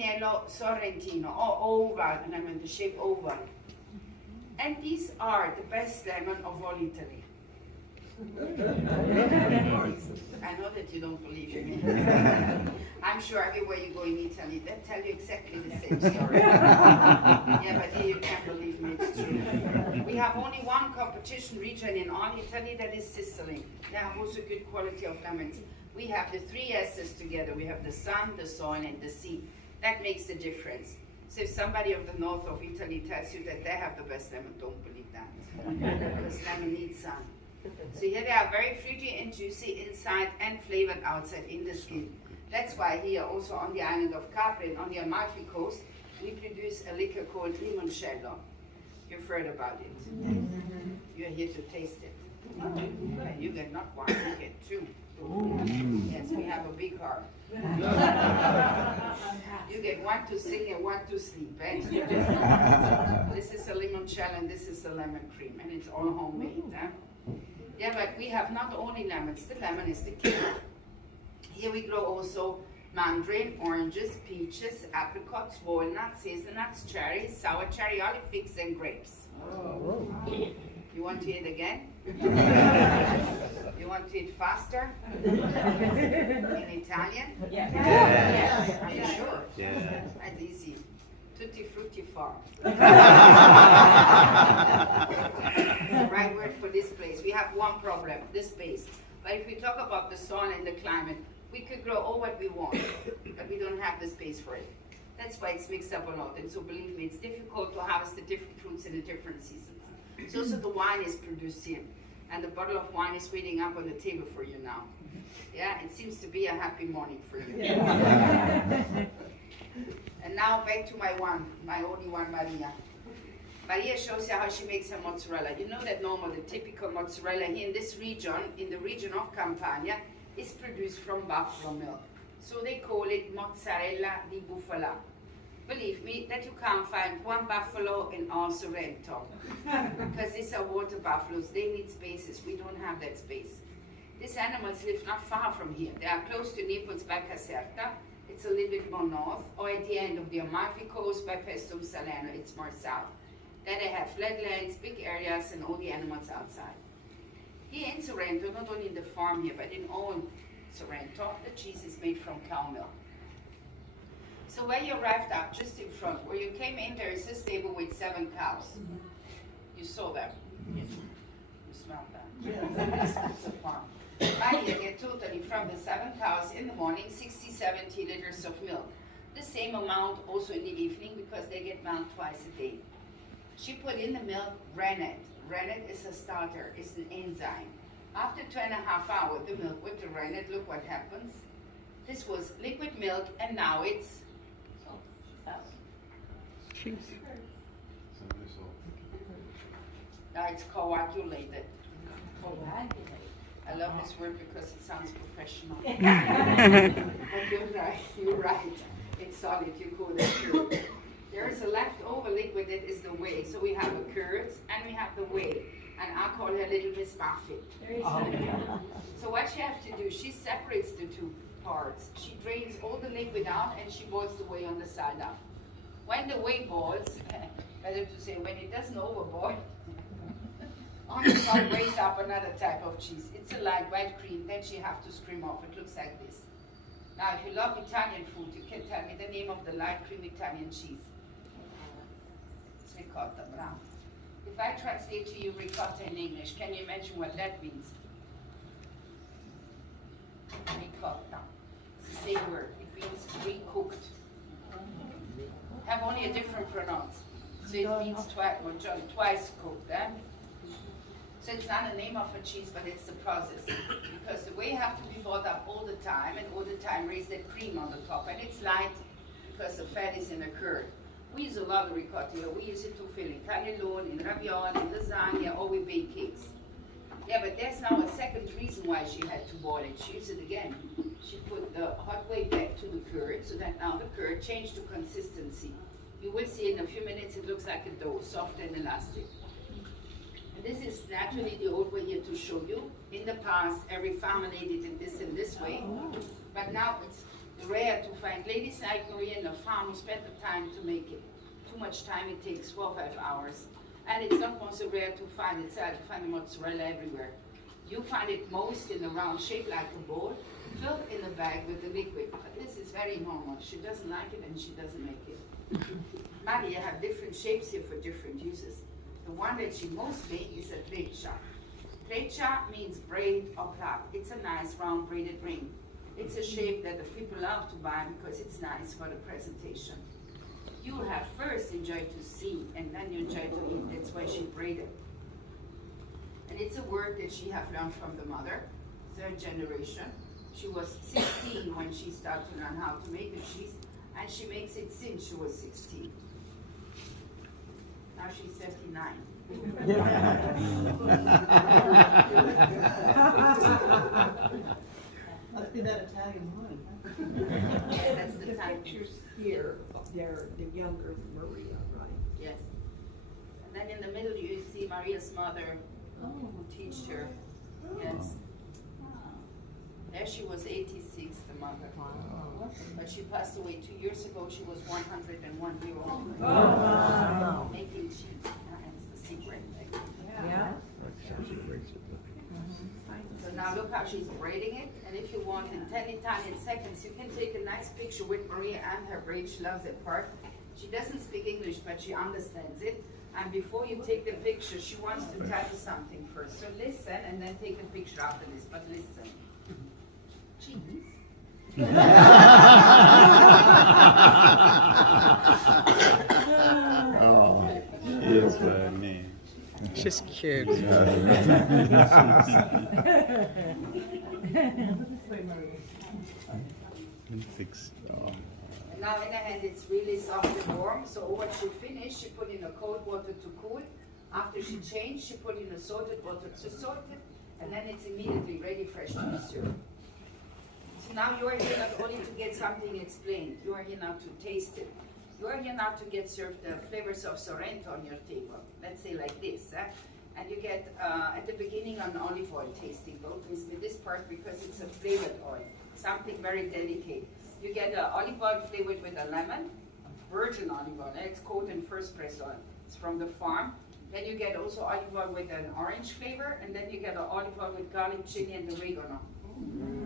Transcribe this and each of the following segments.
Asinello Sorrentino, or oval, and I meant the shape oval. And these are the best lemon of all Italy. I know that you don't believe me. I'm sure everywhere you go in Italy, they tell you exactly the same story. Yeah, but here you can't believe me, it's true. We have only one competition region in all Italy, that is Sicily. They have also good quality of lemons. We have the three S's together. We have the sun, the soil, and the sea. That makes the difference. So if somebody of the north of Italy tells you that they have the best lemon, don't believe that. Because lemon needs sun. So here they are very fruity and juicy inside and flavored outside in the skin. That's why here also on the island of Capri and on the Amalfi coast, we produce a liquor called limoncello. You've heard about it. You're here to taste it. You get not one, you get two. Yes, we have a big heart. You get one to sing and one to sleep. Eh? This is a limoncello and this is a lemon cream, and it's all homemade. Eh? Yeah, but we have not only lemons. The lemon is the king. Here we grow also mandarin, oranges, peaches, apricots, walnuts, hazelnuts, cherries, sour cherry, olive figs, and grapes. Oh. You want to eat again? You want to eat faster? In Italian? Yes. Yes. Are you sure? Yeah. That's easy. Tutti frutti farm. It's the right word for this place. We have one problem, the space. But if we talk about the soil and the climate, we could grow all what we want, but we don't have the space for it. That's why it's mixed up a lot. And so believe me, it's difficult to harvest the different fruits in the different seasons. So also the wine is produced here. And the bottle of wine is waiting up on the table for you now. Yeah, it seems to be a happy morning for you. And now back to my only one, Maria. Maria shows you how she makes her mozzarella. You know that normal, the typical mozzarella here in this region, in the region of Campania, is produced from buffalo milk. So they call it mozzarella di bufala. Believe me that you can't find one buffalo in all Sorrento. Because these are water buffaloes, they need spaces. We don't have that space. These animals live not far from here. They are close to Naples by Caserta. It's a little bit more north, or at the end of the Amalfi coast by Pestum Salerno, it's more south. Then they have flatlands, big areas, and all the animals outside. Here in Sorrento, not only in the farm here, but in all Sorrento, the cheese is made from cow milk. So where you arrived up, just in front, where you came in, there is a stable with 7 cows. You saw them? You smelled them? It's a farm. By here, get totally from the 7 cows in the morning, 60-70 liters of milk. The same amount also in the evening, because they get milk twice a day. She put in the milk rennet. Rennet is a starter, it's an enzyme. After 2.5 hours, the milk with the rennet, look what happens. This was liquid milk, and now it's Cheese. now it's coagulated. I love this word because it sounds professional. But you're right. It's solid, you call it true. There is a leftover liquid that is the whey. So we have the curds and we have the whey. And I call her Little Miss Buffy. So what she has to do, she separates the two parts. She drains all the liquid out and she boils the whey on the side up. When the whey boils, better to say when it doesn't overboil, on the top weighs up another type of cheese. It's a light white cream, then she have to scream off. It looks like this. Now if you love Italian food, you can tell me the name of the light cream Italian cheese. It's ricotta, bravo. If I translate to you ricotta in English, can you imagine what that means? Ricotta. It's the same word. It means recooked. Have only a different pronounce. So it means twice cooked. Eh? So it's not the name of a cheese, but it's the process. Because the whey have to be boiled up all the time, and all the time raise that cream on the top. And it's light because the fat is in the curd. We use a lot of ricotta here. We use it to fill in cannelloni, in ravioli, in lasagna, or we bake cakes. Yeah, but there's now a second reason why she had to boil it. She used it again. She put the hot whey back to the curd, so that now the curd changed to consistency. You will see in a few minutes it looks like a dough, soft and elastic. And this is naturally the old way here to show you. In the past, every farmer made it in this way, but now it's rare to find ladies like Maria in the farm who spend the time to make it. Too much time, it takes 4 or 5 hours. And it's not also rare to find it. To find the mozzarella everywhere. You find it most in a round shape like a bowl, filled in a bag with the liquid. But this is very normal. She doesn't like it and she doesn't make it. Maria have different shapes here for different uses. The one that she most made is a treccia. Treccia means braid or plait. It's a nice round braided ring. It's a shape that the people love to buy because it's nice for the presentation. You have first enjoyed to see and then you enjoy to eat. That's why she braided. And it's a word that she have learned from the mother, 3rd generation. She was 16 when she started to learn how to make the cheese, and she makes it since she was 16. Now she's 39. Must be that Italian wine. Yeah, that's the time. Pictures here, they're the younger Maria, right? Yes. And then in the middle you see Maria's mother who taught her. Yes. There she was 86, the mother. Wow. But she passed away 2 years ago. She was 101 years old. Wow. Making cheese. That's the secret. Yeah. So now look how she's braiding it. And if you want, in 10 Italian seconds, you can take a nice picture with Maria and her braid. She loves that part. She doesn't speak English, but she understands it. And before you take the picture, she wants to tell you something first. So listen, and then take a picture after this. But listen. Cheese. Oh, he is funny. She's cute. Six. Oh. And now in her hand it's really soft and warm. So when she finished, she put in a cold water to cool. After she changed, she put in a salted water to salt it. And then it's immediately ready, fresh to be served. So now you are here not only to get something explained, you are here now to taste it. You are here now to get served the flavors of Sorrento on your table. Let's say like this. And you get, at the beginning, an olive oil tasting. Don't miss me this part because it's a flavored oil. Something very delicate. You get an olive oil flavored with a lemon, virgin olive oil. It's cold and first press oil. It's from the farm. Then you get also olive oil with an orange flavor, and then you get an olive oil with garlic, chili, and oregano.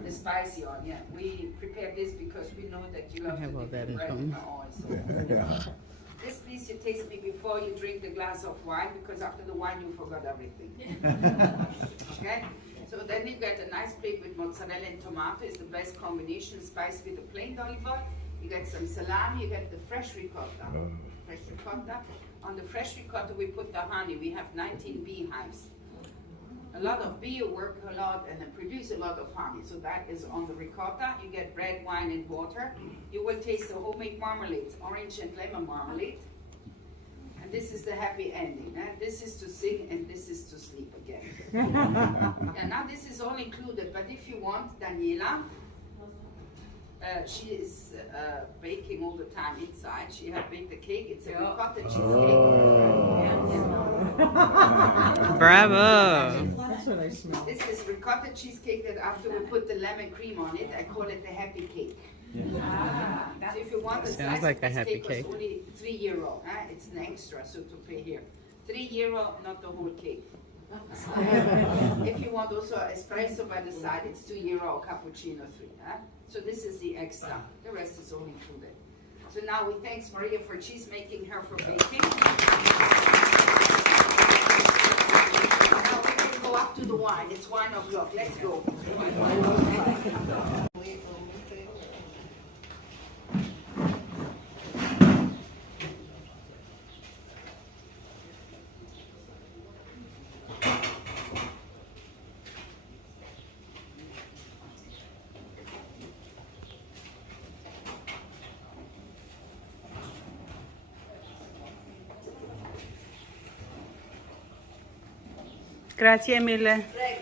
The spicy oil, yeah. We prepare this because we know that you love to dip the bread in the oil. So. This, please, you taste me before you drink the glass of wine, because after the wine you forgot everything. Okay? So then you get a nice plate with mozzarella and tomato. It's the best combination, spice with the plain olive oil. You get some salami, you get the fresh ricotta. Fresh ricotta. On the fresh ricotta we put the honey. We have 19 beehives. A lot of bee work a lot and produce a lot of honey. So that is on the ricotta. You get bread, wine, and water. You will taste the homemade marmalade, orange and lemon marmalade. And this is the happy ending. This is to sing and this is to sleep again. And now this is all included, but if you want, Daniela, she is baking all the time inside. She has baked the cake. It's a ricotta cheesecake. Bravo! That's what I smell. This is ricotta cheesecake that after we put the lemon cream on it, I call it the happy cake. So if you want a Sounds slice like of a this happy cake, cake. it's only €3. It's an extra, so to pay here. €3, not the whole cake. If you want also espresso by the side, it's €2, cappuccino 3. So this is the extra. The rest is all included. So now we thank Maria for cheese making, her for baking. Now we can go up to the wine. It's 1 o'clock. Let's go. Grazie mille. Prego.